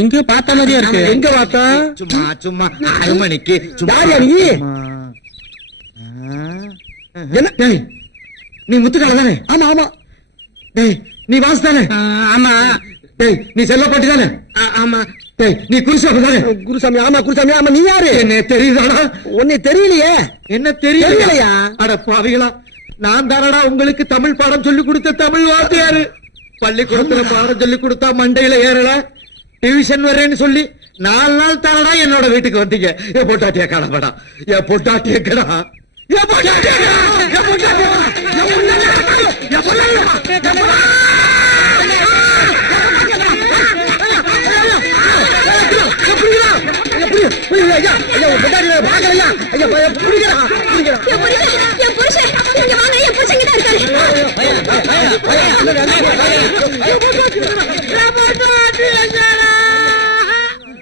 எங்க பார்த்த மாதிரியா இருக்கு. எங்க பார்த்தா? சும்மா சும்மா 6 மணிக்கு யார் நீ? என்ன டேய், நீ முத்துக்கால தானே? ஆமா ஆமா. டேய், நீ வாசு தானே? ஆமா. டேய், நீ செல்லப்பாட்டி தானே? ஆமா. டேய், நீ குருசாமி தானே? குருசாமி. ஆமா குருசாமி. ஆமா, நீ யாரு? என்ன தெரியுதாடா? உன்னை தெரியலையே. என்ன தெரியலையா? தெரியலையா? அட பாவிகளா, நான் தானடா உங்களுக்கு தமிழ் பாடம் சொல்லி கொடுத்த தமிழ் வாத்தியாரு. பள்ளிக்கூடத்துல பாடம் சொல்லி கொடுத்தா மண்டையில ஏறல, டிவிஷன் வரேன்னு சொல்லி 4 நாள் தானடா என்னோட வீட்டுக்கு வந்தீங்க. என் பொட்டாட்டிய காணப்படா, என் பொட்டாட்டிய கடா, என் பொட்டாட்டிய கடா, என் பொட்டாட்டிய கடா, என் பொட்டாட்டிய கடா, என் பொட்டாட்டிய கடா. ஐயா